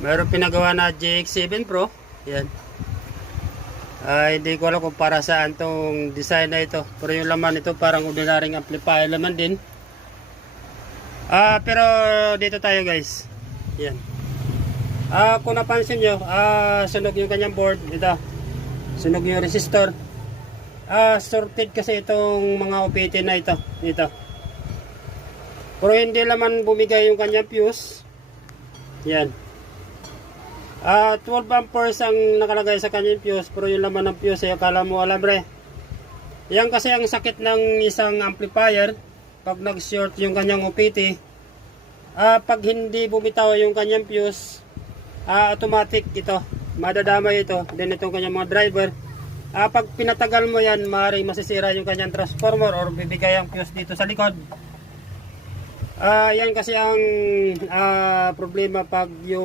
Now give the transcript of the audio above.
Meron pinagawa na JX7 Pro. Yan. Hindi ko alam kung para saan tong design na ito. Pero yung laman ito parang ordinaryong amplifier laman din. Pero dito tayo guys. Yan. Kung napansin nyo, sunog yung kanyang board. Ito. Sunog yung resistor. Sorted kasi itong mga OPT na ito. Dito. Pero hindi naman bumigay yung kanyang fuse. Yan. 12 amperes ang nakalagay sa kanyang fuse, pero yung laman ng fuse ay akala mo alambre. Yan kasi ang sakit ng isang amplifier pag nag-short yung kanyang OPT. Pag hindi bumitaw yung kanyang fuse, automatic ito, madadamay ito. Then itong kanyang mga driver. Pag pinatagal mo yan, maaaring masisira yung kanyang transformer or bibigay ang fuse dito sa likod. Yan kasi ang problema pag yung